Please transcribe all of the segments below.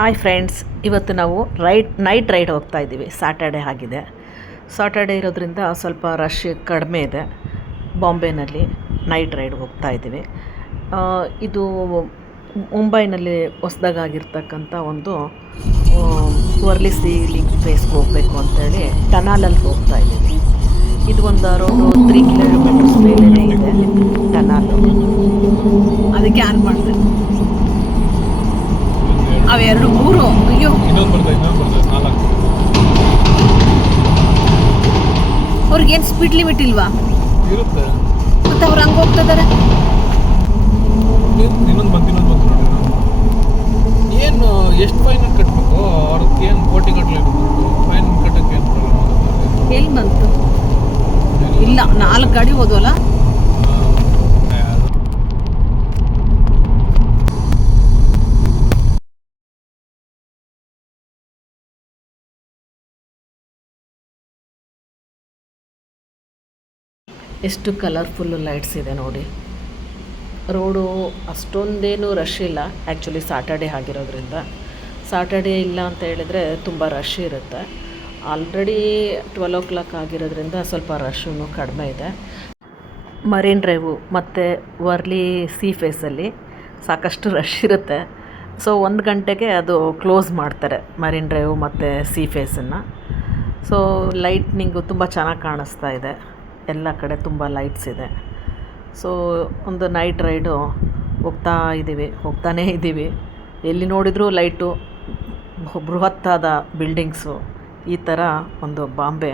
Hi friends, ಇವತ್ತು ನಾವು night ride ಹೋಗ್ತಾ ಇದ್ದೀವಿ. ಸ್ಯಾಟರ್ಡೆ ಆಗಿದೆ. ಸ್ಯಾಟರ್ಡೆ ಇರೋದ್ರಿಂದ ಸ್ವಲ್ಪ ರಶ್ ಕಡಿಮೆ ಇದೆ. ಬಾಂಬೆನಲ್ಲಿ ನೈಟ್ ರೈಡ್ ಹೋಗ್ತಾ ಇದ್ದೀವಿ. ಇದು ಮುಂಬೈನಲ್ಲಿ ಹೊಸ್ದಾಗಿರ್ತಕ್ಕಂಥ ಒಂದು ವರ್ಲಿ ಸೀಲಿಂಗ್ ಪ್ಲೇಸ್ಗೆ ಹೋಗಬೇಕು ಅಂತೇಳಿ ಟನಲಲ್ಲಿ ಹೋಗ್ತಾ ಇದ್ದೀವಿ. ಇದು ಒಂದು ಅರೌಂಡು 3 ಕಿಲೋಮೀಟರ್ಸ್ ಮೇಲೇ ಇದೆ ಟನಲ್ಲು. ಅದಕ್ಕೆ ಆನ್ ಮಾಡ್ತೇನೆ. ಅವೆರಡು ಮೂರು ಅಯ್ಯೋ ಅವ್ರಿಗೇನು ಸ್ಪೀಡ್ ಲಿಮಿಟ್ ಇಲ್ವಾ? ಇರುತ್ತೆ. ಮತ್ತೆ ಅವ್ರು ಹಂಗೆ ಹೋಗ್ತಿದ್ದಾರೆ. ಏನು ಎಷ್ಟು ಫೈನ್ ಕಟ್ಟಬೇಕು? ಅವ್ರಿಗೆ ಏನು ಕೋಟಿ ಕಟ್ಟಲೇಬೇಕು? ಫೈನ್ ಕಟ್ಟಕ್ಕೆ ಏನು ಪ್ರಾಬ್ಲಮ್? ಎಲ್ಲಿ ಬಂತು? ಇಲ್ಲ, 4 ಗಾಡಿ ಹೋದ್ವಲ್ಲ. ಎಷ್ಟು ಕಲರ್ಫುಲ್ಲು ಲೈಟ್ಸ್ ಇದೆ ನೋಡಿ. ರೋಡು ಅಷ್ಟೊಂದೇನು ರಶ್ ಇಲ್ಲ. ಆ್ಯಕ್ಚುಲಿ ಸಾಟರ್ಡೆ ಆಗಿರೋದ್ರಿಂದ. ಸಾಟರ್ಡೆ ಇಲ್ಲ ಅಂತ ಹೇಳಿದರೆ ತುಂಬ ರಶ್ ಇರುತ್ತೆ. ಆಲ್ರೆಡಿ 12 o'clock ಆಗಿರೋದ್ರಿಂದ ಸ್ವಲ್ಪ ರಶ್ಶೂ ಕಡಿಮೆ ಇದೆ. ಮರೀನ್ ಡ್ರೈವು ಮತ್ತು ವರ್ಲಿ ಸೀ ಫೇಸಲ್ಲಿ ಸಾಕಷ್ಟು ರಶ್ ಇರುತ್ತೆ. ಸೊ 1 ಗಂಟೆಗೆ ಅದು ಕ್ಲೋಸ್ ಮಾಡ್ತಾರೆ, ಮರೀನ್ ಡ್ರೈವು ಮತ್ತು ಸೀ ಫೇಸನ್ನು. ಸೊ ಲೈಟ್ನಿಂಗು ತುಂಬ ಚೆನ್ನಾಗಿ ಕಾಣಿಸ್ತಾ ಇದೆ. ಎಲ್ಲ ಕಡೆ ತುಂಬ ಲೈಟ್ಸ್ ಇದೆ. ಸೊ ಒಂದು ನೈಟ್ ರೈಡು ಹೋಗ್ತಾನೇ ಇದ್ದೀವಿ. ಎಲ್ಲಿ ನೋಡಿದರೂ ಲೈಟು, ಬೃಹತ್ತಾದ ಬಿಲ್ಡಿಂಗ್ಸು, ಈ ಥರ ಒಂದು ಬಾಂಬೆ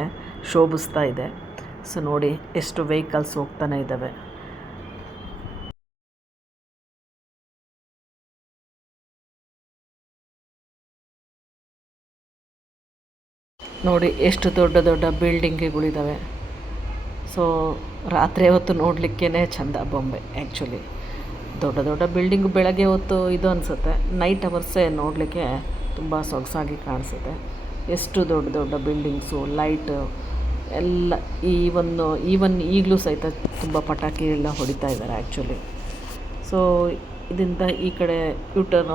ಶೋಭಿಸ್ತಾ ಇದೆ. ಸೊ ನೋಡಿ ಎಷ್ಟು ವೆಹಿಕಲ್ಸ್ ಹೋಗ್ತಾನೆ ಇದ್ದಾವೆ. ನೋಡಿ ಎಷ್ಟು ದೊಡ್ಡ ದೊಡ್ಡ ಬಿಲ್ಡಿಂಗ್ಗಳಿದ್ದಾವೆ. ಸೊ ರಾತ್ರಿ ಹೊತ್ತು ನೋಡಲಿಕ್ಕೇ ಚೆಂದ ಬೊಂಬೆ. ಆ್ಯಕ್ಚುಲಿ ದೊಡ್ಡ ದೊಡ್ಡ ಬಿಲ್ಡಿಂಗು ಬೆಳಗ್ಗೆ ಹೊತ್ತು ಇದು ಅನಿಸುತ್ತೆ, ನೈಟ್ ಅವರ್ಸೇ ನೋಡಲಿಕ್ಕೆ ತುಂಬ ಸೊಗಸಾಗಿ ಕಾಣಿಸುತ್ತೆ. ಎಷ್ಟು ದೊಡ್ಡ ದೊಡ್ಡ ಬಿಲ್ಡಿಂಗ್ಸು, ಲೈಟು ಎಲ್ಲ. ಈವನ್ ಈಗಲೂ ಸಹಿತ ತುಂಬ ಪಟಾಕಿ ಎಲ್ಲ ಹೊಡಿತಾ ಇದ್ದಾರೆ ಆ್ಯಕ್ಚುಲಿ. ಸೊ ಇದರಿಂದ ಈ ಕಡೆ ಯೂಟರ್ನ್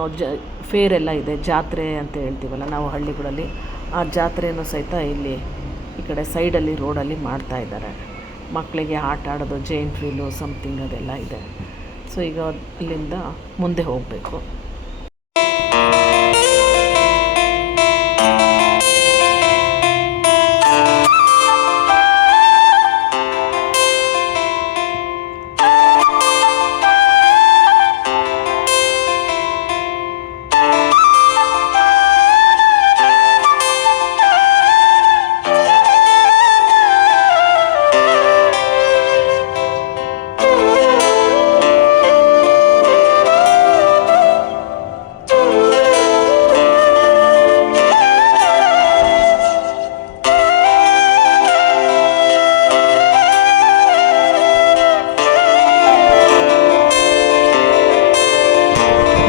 ಫೇರ್ ಎಲ್ಲ ಇದೆ, ಜಾತ್ರೆ ಅಂತ ಹೇಳ್ತೀವಲ್ಲ ನಾವು ಹಳ್ಳಿಗಳಲ್ಲಿ, ಆ ಜಾತ್ರೆಯೂ ಸಹಿತ ಇಲ್ಲಿ ಈ ಕಡೆ ಸೈಡಲ್ಲಿ ರೋಡಲ್ಲಿ ಮಾಡ್ತಾ ಇದ್ದಾರೆ. ಮಕ್ಕಳಿಗೆ ಆಟ ಆಡೋದು, ಜೈಂಟ್ ವೀಲು ಸಮಥಿಂಗ್ ಅದೆಲ್ಲ ಇದೆ. ಸೊ ಈಗ ಅಲ್ಲಿಂದ ಮುಂದೆ ಹೋಗಬೇಕು.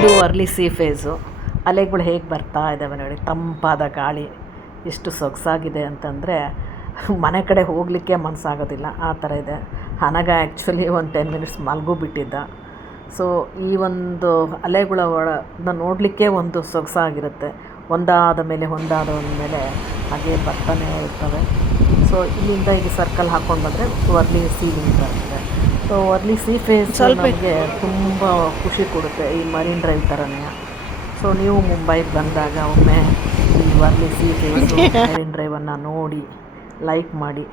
ಇದು ವರ್ಲಿ ಸೀ ಫೇಸು. ಅಲೆಗಳು ಹೇಗೆ ಬರ್ತಾ ಇದ್ದಾವೆ ನೋಡಿ, ತಂಪಾದ ಗಾಳಿ ಎಷ್ಟು ಸೊಗಸಾಗಿದೆ ಅಂತಂದರೆ ಮನೆ ಕಡೆ ಹೋಗಲಿಕ್ಕೆ ಮನಸ್ಸಾಗೋದಿಲ್ಲ, ಆ ಥರ ಇದೆ. ಹನಗ ಆ್ಯಕ್ಚುಲಿ ಒಂದು 10 minutes ಮಲಗೂ ಬಿಟ್ಟಿದ್ದ. ಸೊ ಈ ಒಂದು ಅಲೆಗಳ ನೋಡಲಿಕ್ಕೆ ಒಂದು ಸೊಗಸಾಗಿರುತ್ತೆ. ಒಂದಾದ ಮೇಲೆ ಹಾಗೆ ಬರ್ತಾನೆ ಇರ್ತವೆ. ಸೊ ಇಲ್ಲಿಂದ ಈಗ ಸರ್ಕಲ್ ಹಾಕ್ಕೊಂಡು ಬಂದರೆ ವರ್ಲಿ ಸೀಲಿಂಗ್ ಬರುತ್ತೆ. ಸೊ ವರ್ಲಿ ಸೀ ಫೇಸ್ ನಮಗೆ ತುಂಬ ಖುಷಿ ಕೊಡುತ್ತೆ, ಈ ಮರೀನ್ ಡ್ರೈವ್ ಥರನೇ. ಸೊ ನೀವು ಮುಂಬೈಗೆ ಬಂದಾಗ ಒಮ್ಮೆ ಈ ವರ್ಲಿ ಸೀ ಫೇಸು ಮರೀನ್ ಡ್ರೈವನ್ನು ನೋಡಿ, ಲೈಕ್ ಮಾಡಿ,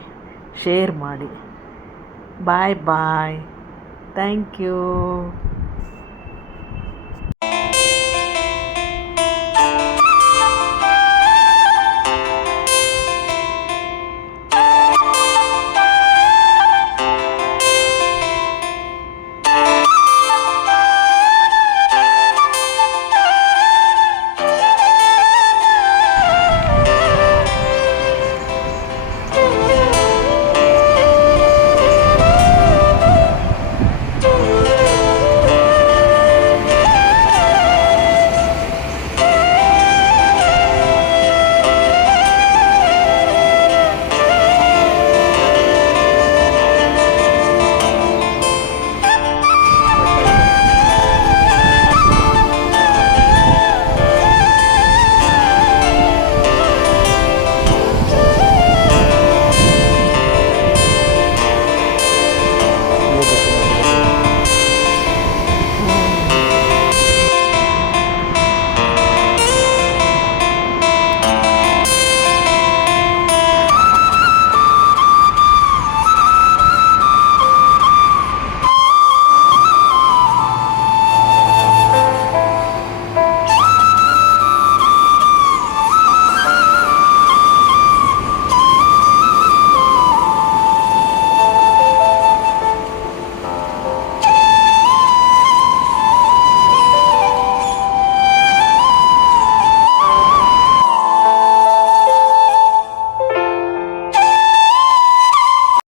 ಶೇರ್ ಮಾಡಿ. ಬಾಯ್ ಬಾಯ್, ಥ್ಯಾಂಕ್ ಯು.